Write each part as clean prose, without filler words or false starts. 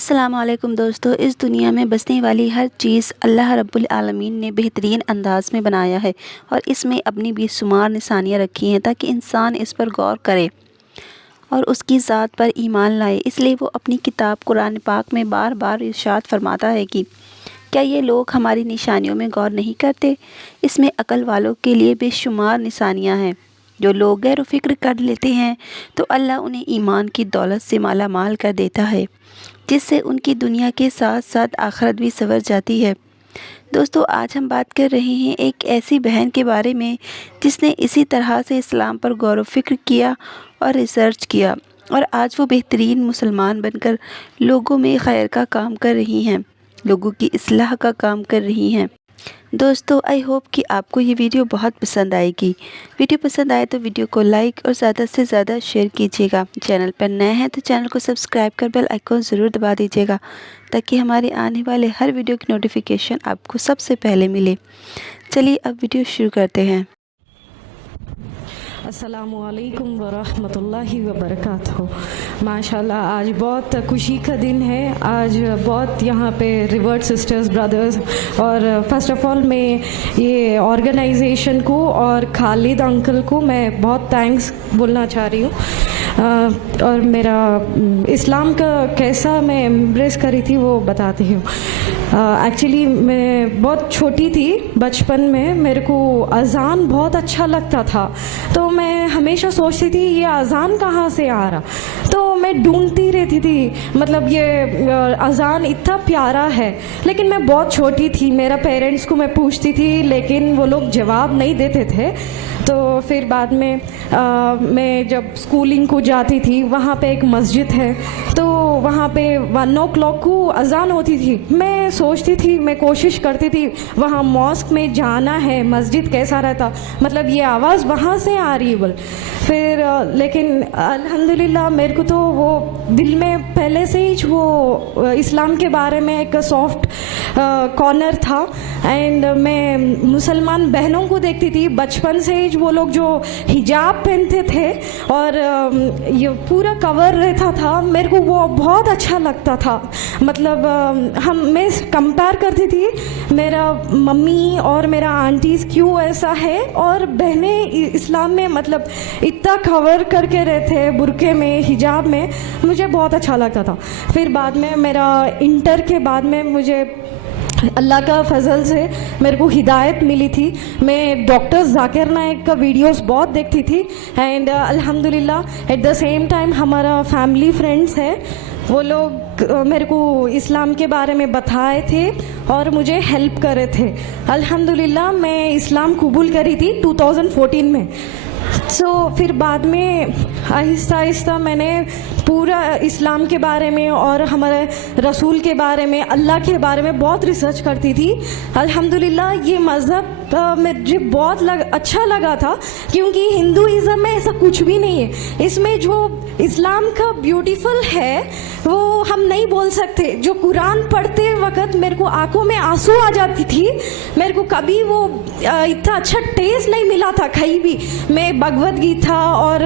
अस्सलामुअलैकुम दोस्तों, इस दुनिया में बसने वाली हर चीज़ अल्लाह रब्बुल आलमीन ने बेहतरीन अंदाज़ में बनाया है और इसमें अपनी बेशुमार निशानियाँ रखी हैं ताकि इंसान इस पर गौर करे और उसकी ज़ात पर ईमान लाए। इसलिए वो अपनी किताब कुरान पाक में बार बार इरशाद फरमाता है कि क्या ये लोग हमारी निशानियों में गौर नहीं करते। इसमें अक़ल वालों के लिए बेशुमार निशानियाँ हैं। जो लोग गैर फ़िक्र कर लेते हैं तो अल्लाह उन्हें ईमान की दौलत से माला माल कर देता है, जिससे उनकी दुनिया के साथ साथ आखिरत भी संवर जाती है। दोस्तों, आज हम बात कर रहे हैं एक ऐसी बहन के बारे में जिसने इसी तरह से इस्लाम पर गौर व फिक्र किया और रिसर्च किया और आज वो बेहतरीन मुसलमान बनकर लोगों में खैर का काम कर रही हैं, लोगों की इस्लाह का काम कर रही हैं। दोस्तों, आई होप कि आपको ये वीडियो बहुत पसंद आएगी। वीडियो पसंद आए तो वीडियो को लाइक और ज़्यादा से ज़्यादा शेयर कीजिएगा। चैनल पर नए हैं तो चैनल को सब्सक्राइब कर बेल आइकॉन ज़रूर दबा दीजिएगा ताकि हमारे आने वाले हर वीडियो की नोटिफिकेशन आपको सबसे पहले मिले। चलिए अब वीडियो शुरू करते हैं। अस्सलामुअलैकुम वरहमतुल्लाहि वबरकातुहू। माशाल्लाह, आज बहुत खुशी का दिन है। आज बहुत यहाँ पे रिवर्ट सिस्टर्स ब्रदर्स और फर्स्ट ऑफ ऑल मैं ये ऑर्गेनाइजेशन को और खालिद अंकल को मैं बहुत थैंक्स बोलना चाह रही हूँ। और मेरा इस्लाम का कैसा मैं एम्ब्रेस करी थी वो बताती हूँ। एक्चुअली मैं बहुत छोटी थी, बचपन में मेरे को अज़ान बहुत अच्छा लगता था, तो मैं हमेशा सोचती थी ये अज़ान कहाँ से आ रहा, तो मैं ढूंढती रहती थी। मतलब ये अज़ान इतना प्यारा है, लेकिन मैं बहुत छोटी थी। मेरा पेरेंट्स को मैं पूछती थी लेकिन वो लोग जवाब नहीं देते थे। तो फिर बाद में मैं जब स्कूलिंग को जाती थी, वहाँ पे एक मस्जिद है, तो वहाँ पे 1 o'clock को अज़ान होती थी। मैं सोचती थी, मैं कोशिश करती थी वहाँ मॉस्क में जाना है, मस्जिद कैसा रहता, मतलब ये आवाज़ वहाँ से आ रही है बोल। फिर लेकिन अल्हम्दुलिल्लाह मेरे को तो वो दिल में पहले से ही वो इस्लाम के बारे में एक सॉफ्ट कॉर्नर था। एंड मैं मुसलमान बहनों को देखती थी बचपन से ही, वो लोग जो हिजाब पहनते थे और ये पूरा कवर रहता था, मेरे को वो बहुत अच्छा लगता था। मतलब मैं कंपेयर करती थी मेरा मम्मी और मेरा आंटीज़ क्यों ऐसा है और बहनें इस्लाम में मतलब इतना कवर करके रहते हैं, बुरके में, हिजाब में, मुझे बहुत अच्छा लगता था। फिर बाद में मेरा इंटर के बाद में मुझे अल्लाह का फजल से मेरे को हिदायत मिली थी। मैं डॉक्टर जाकिर नाइक का वीडियोस बहुत देखती थी एंड अल्हम्दुलिल्लाह एट द सेम टाइम हमारा फैमिली फ्रेंड्स है, वो लोग मेरे को इस्लाम के बारे में बताए थे और मुझे हेल्प करे थे। अल्हम्दुलिल्लाह मैं इस्लाम कबूल करी थी 2014 में। फिर बाद में आहिस्ता आहिस्ता मैंने पूरा इस्लाम के बारे में और हमारे रसूल के बारे में, अल्लाह के बारे में बहुत रिसर्च करती थी। अल्हम्दुलिल्लाह ये मज़हब मुझे बहुत अच्छा लगा था, क्योंकि हिंदुइज़्म में ऐसा कुछ भी नहीं है। इसमें जो इस्लाम का ब्यूटीफुल है वो हम नहीं बोल सकते। जो कुरान पढ़ते वक्त मेरे को आंखों में आंसू आ जाती थी। मेरे को कभी वो इतना अच्छा टेस्ट नहीं मिला था कहीं भी। मैं भगवद गीता और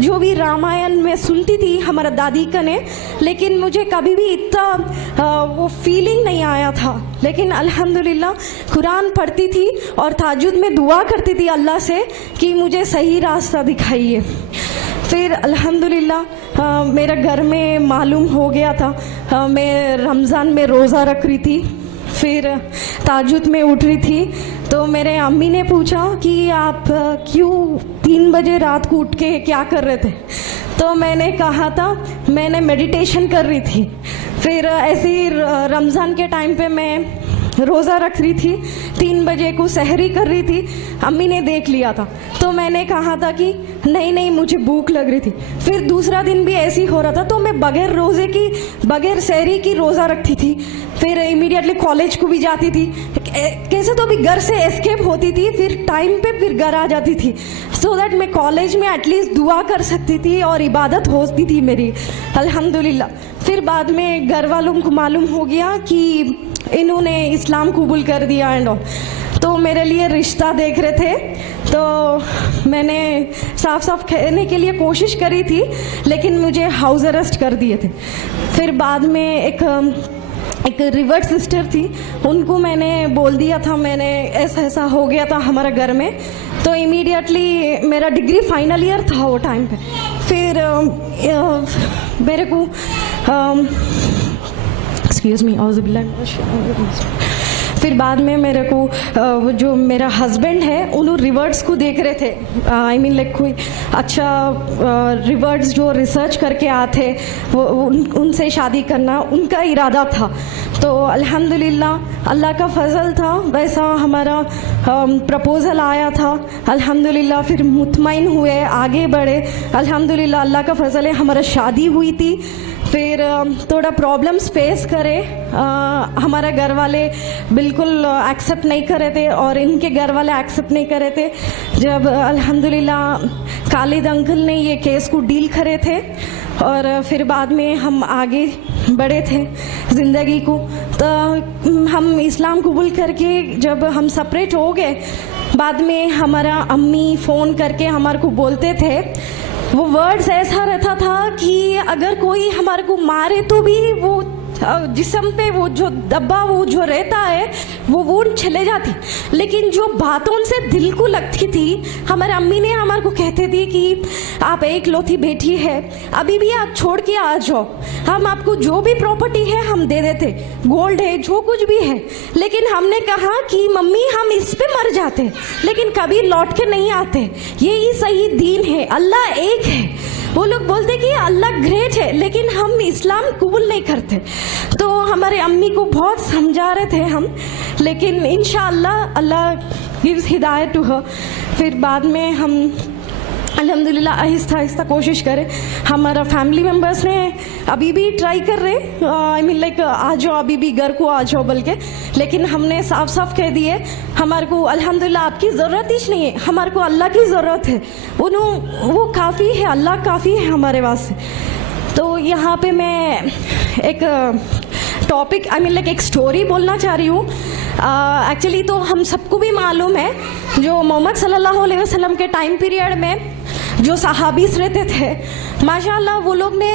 जो भी रामायण में सुनती थी हमारा दादी का ने, लेकिन मुझे कभी भी इतना वो फीलिंग नहीं आया था। लेकिन अल्हम्दुलिल्लाह कुरान पढ़ती थी और तहज्जुद में दुआ करती थी अल्लाह से कि मुझे सही रास्ता दिखाइए। फिर अल्हम्दुलिल्लाह मेरा घर में मालूम हो गया था, मैं रमज़ान में रोज़ा रख रही थी, फिर तहज्जुद में उठ रही थी, तो मेरे अम्मी ने पूछा कि आप क्यों 3 बजे रात को उठ के क्या कर रहे थे, तो मैंने कहा था मैंने मेडिटेशन कर रही थी। फिर ऐसे ही रमज़ान के टाइम पे मैं रोज़ा रख रही थी, 3 बजे को सहरी कर रही थी, अम्मी ने देख लिया था, तो मैंने कहा था कि नहीं नहीं मुझे भूख लग रही थी। फिर दूसरा दिन भी ऐसे ही हो रहा था, तो मैं बगैर रोज़े की, बगैर सहरी की रोज़ा रखती थी। फिर इमीडिएटली कॉलेज को भी जाती थी, कैसे तो भी घर से एस्केप होती थी, फिर टाइम पे फिर घर आ जाती थी, सो दैट मैं कॉलेज में एटलीस्ट दुआ कर सकती थी और इबादत होती थी मेरी। अल्हम्दुलिल्लाह फिर बाद में घर वालों को मालूम हो गया कि इन्होंने इस्लाम कबूल कर दिया एंड ऑल, तो मेरे लिए रिश्ता देख रहे थे। तो मैंने साफ साफ कहने के लिए कोशिश करी थी, लेकिन मुझे हाउस अरेस्ट कर दिए थे। फिर बाद में एक रिवर्ट सिस्टर थी, उनको मैंने बोल दिया था, मैंने ऐसा ऐसा हो गया था हमारे घर में। तो इमीडिएटली मेरा डिग्री फाइनल ईयर था वो टाइम पे। फिर मेरे को एक्सक्यूज़ मी, फिर बाद में मेरे को जो मेरा हस्बैंड है उन्होंने रिवर्ट्स को देख रहे थे। आई मीन लाइक कोई अच्छा रिवर्ट्स जो रिसर्च करके आते वो उनसे शादी करना उनका इरादा था। तो अल्हम्दुलिल्लाह अल्लाह का फजल था, वैसा हमारा प्रपोज़ल आया था। अल्हम्दुलिल्लाह फिर मुतमईन हुए, आगे बढ़े। अल्हम्दुलिल्लाह अल्लाह का फजल है, हमारा शादी हुई थी। फिर थोड़ा प्रॉब्लम्स फेस करे, हमारे घर वाले बिल्कुल एक्सेप्ट नहीं कर रहे थे और इनके घर वाले एक्सेप्ट नहीं कर रहे थे। जब अल्हम्दुलिल्लाह खालिद अंकल ने ये केस को डील करे थे और फिर बाद में हम आगे बढ़े थे ज़िंदगी को। तो हम इस्लाम कबूल करके जब हम सेपरेट हो गए, बाद में हमारा अम्मी फ़ोन करके हमारे को बोलते थे, वो वर्ड्स ऐसा रहता था कि अगर कोई हमारे को मारे तो भी वो जिस्म पे वो जो दब्बा वो जो रहता है वो वुंड चले जाती, लेकिन जो बातों से दिल को लगती थी, हमारे अम्मी ने हमारे को कहते थे कि आप एक लौती बेटी है, अभी भी आप छोड़ के आ जाओ, हम आपको जो भी प्रॉपर्टी है हम दे देते, गोल्ड है जो कुछ भी है। लेकिन हमने कहा कि मम्मी हम इस पे मर जाते लेकिन कभी लौट के नहीं आते, यही सही दीन है, अल्लाह एक है। वो लोग बोलते कि अल्लाह ग्रेट है, लेकिन हम इस्लाम कबूल नहीं करते। तो हमारे अम्मी को बहुत समझा रहे थे हम, लेकिन इंशाअल्लाह अल्लाह गिव्स हिदायत टू हर। फिर बाद में हम अल्हम्दुलिल्लाह आहिस्ता आहिस्ता कोशिश करें। हमारा फैमिली मेम्बर्स ने अभी भी ट्राई कर रहे, आई मीन लाइक आ जाओ, अभी भी घर को आ जाओ बल्कि, लेकिन हमने साफ साफ कह दिए हमारे को अल्हम्दुलिल्लाह आपकी ज़रूरत ही नहीं है, हमारे को अल्लाह की ज़रूरत है, वो काफ़ी है, अल्लाह काफ़ी है हमारे वास्ते। तो यहाँ पे मैं एक टॉपिक आई मीन लाइक एक स्टोरी बोलना चाह रही हूँ। एक्चुअली तो हम सबको भी मालूम है जो मोहम्मद सल्लल्लाहु अलैहि वसल्लम के टाइम पीरियड में जो सहाबीस रहते थे, माशाल्लाह वो लोग ने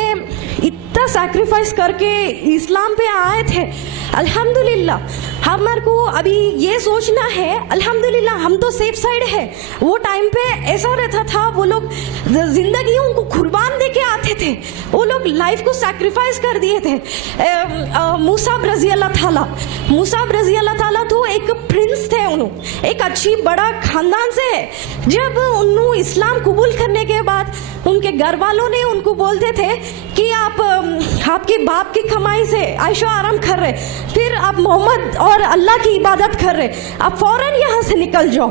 इतना सैक्रिफाइस करके इस्लाम पे आए थे। अल्हम्दुलिल्लाह हमारे को अभी ये सोचना है अल्हम्दुलिल्लाह हम तो सेफ साइड है। वो टाइम पे ऐसा रहता था, वो लोग जिंदगियों को कुर्बान दे के आते थे, वो लोग लाइफ को सैक्रिफाइस कर दिए थे। मुसाब रजी अल्लाह ताला तो एक प्रिंस थे, उन्होंने एक अच्छी बड़ा खानदान से है। जब उन्होंने इस्लाम कबूल करने के बाद उनके घर वालों ने उनको बोलते थे कि आप आपके बाप की कमाई से आयशो आराम कर रहे, फिर आप मोहम्मद और अल्लाह की इबादत कर रहे, आप फौरन यहाँ से निकल जाओ।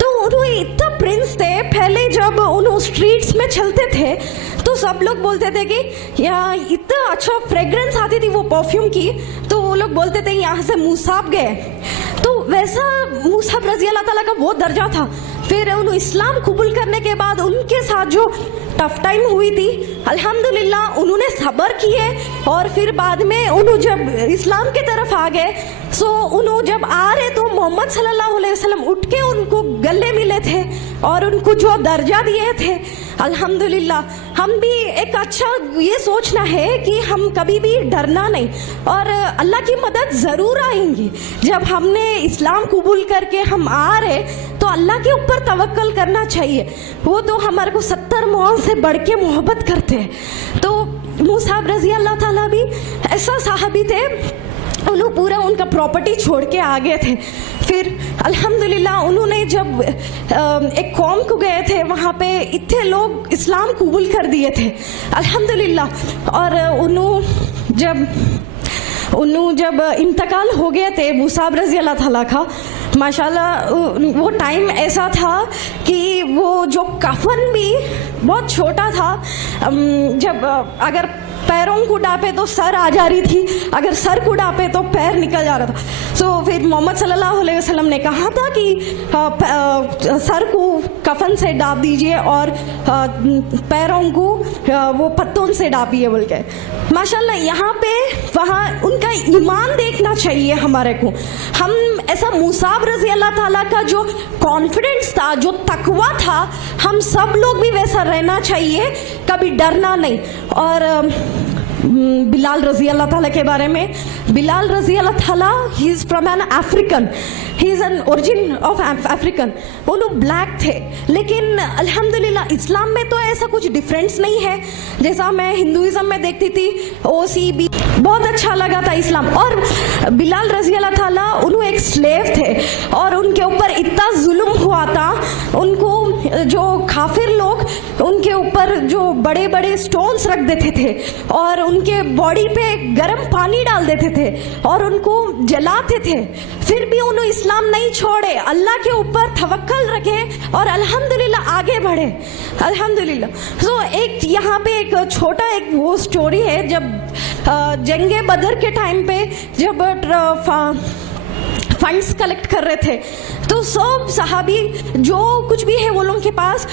तो उन्होंने इतना प्रिंस थे, पहले जब उन्होंने स्ट्रीट्स में चलते थे तो सब लोग बोलते थे कि यहाँ इतना अच्छा फ्रेग्रेंस आती थी वो परफ्यूम की, तो वो लोग बोलते थे यहाँ से मुसाब गए। तो वैसा मुसाब रजी अल्लाह ताला का वो दर्जा था। फिर उन्होंने इस्लाम कबूल करने के बाद उनके साथ जो टफ टाइम हुई थी, अल्हम्दुलिल्लाह उन्होंने सब्र किए और फिर बाद में उन्होंने जब इस्लाम की तरफ आ गए, सो उन्होंने जब आ रहे तो मोहम्मद सल्लल्लाहु अलैहि वसल्लम उठ के उनको गले मिले थे और उनको जो दर्जा दिए थे। अल्हम्दुलिल्लाह हम भी एक अच्छा ये सोचना है कि हम कभी भी डरना नहीं और अल्लाह की मदद ज़रूर आएंगी। जब हमने इस्लाम कबूल करके हम आ रहे तो अल्लाह के ऊपर तवक्कल करना चाहिए, वो तो हमारे को 70 मौत से बढ़ के मोहब्बत करते हैं। तो मुसाब रजी अल्लाह ताला भी ऐसा साहबी थे, उन्होंने पूरा उनका प्रॉपर्टी छोड़ के आ गए थे। फिर अल्हम्दुलिल्लाह उन्होंने जब एक कौम को गए थे, वहाँ पे इतने लोग इस्लाम कबूल कर दिए थे अल्हम्दुलिल्लाह। और उन्होंने जब इंतकाल हो गए थे मुसाब रजी अल्लाह ताला का, माशाल्लाह वो टाइम ऐसा था कि वो जो कफन भी बहुत छोटा था, जब अगर पैरों को डापे तो सर आ जा रही थी, अगर सर को डापे तो पैर निकल जा रहा था। सो फिर मोहम्मद सल्लल्लाहु अलैहि वसल्लम ने कहा था कि सर को कफन से डाप दीजिए और पैरों को वो पत्तों से डापिए बोल के। माशाल्लाह यहाँ पे वहाँ उनका ईमान देखना चाहिए हमारे को। हम जैसा मुसाब रजी अल्लाह ताला का जो कॉन्फिडेंस था, जो तकवा था, हम सब लोग भी वैसा रहना चाहिए, कभी डरना नहीं। और बिलाल रजी अल्लाह ताला के बारे में, बिलाल रजी अल्लाह ताला, he is from an African, he is an origin of African. वो लोग ब्लैक थे, लेकिन अल्हम्दुलिल्लाह इस्लाम में तो ऐसा कुछ डिफरेंस नहीं है जैसा मैं हिंदुइज्म में देखती थी। OCB बहुत अच्छा लगा था इस्लाम। और बिलाल रजी अल्लाह ताला उन्होंने एक स्लेव थे और उनके ऊपर इतना जुल्म हुआ था, उनको जो काफिर लोग उनके ऊपर जो बड़े बड़े स्टोन्स रख देते थे और उनके बॉडी पे गर्म पानी डाल देते थे और उनको जलाते थे, फिर भी उन्होंने इस्लाम नहीं छोड़े, अल्लाह के ऊपर तवक्कल रखे और अल्हम्दुलिल्लाह आगे बढ़े, अल्हम्दुलिल्लाह। सो एक यहाँ पे एक छोटा एक वो स्टोरी है, जब जंगे बदर के टाइम पे जब फंड्स कलेक्ट कर रहे थे तो सब सहाबी जो कुछ भी है वो लोगों के पास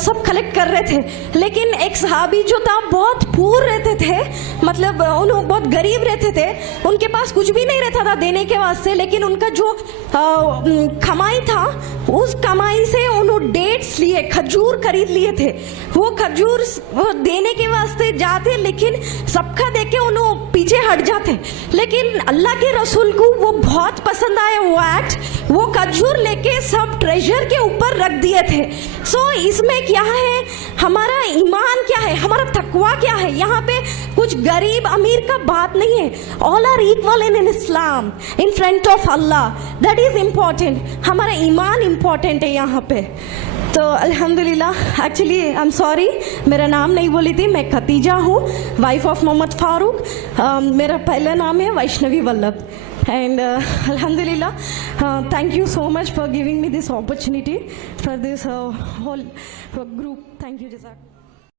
सब कलेक्ट कर रहे थे, लेकिन एक सहाबी जो था बहुत पूर रहते थे, मतलब उन्होंने बहुत गरीब रहते थे, उनके पास कुछ भी नहीं रहता था देने के वास्ते, लेकिन उनका जो कमाई था उस कमाई से उन्होंने डेट्स लिए, खजूर खरीद लिए थे। वो खजूर देने के वास्ते जाते, लेकिन सबका देख के उन्होंने पीछे हट जाते, लेकिन अल्लाह के रसूल को वो बहुत पसंद आया वो एक्ट, वो खजूर लेके सब ट्रेजर के ऊपर रख दिए थे। सो इसमें क्या है, हमारा ईमान क्या है, हमारा तकवा क्या है, यहाँ पे कुछ गरीब अमीर का बात नहीं है, all are equal in Islam in front of Allah, that is important, हमारा ईमान इम्पॉर्टेंट है यहाँ पे। तो अल्हम्दुलिल्लाह, एक्चुअली आई एम सॉरी मेरा नाम नहीं बोली थी, मैं खतीजा हूँ, वाइफ ऑफ मोहम्मद फारूक, मेरा पहला नाम है Vaishnavi Vallabh. And Alhamdulillah, thank you so much for giving me this opportunity for this whole group. Thank you, Jazak.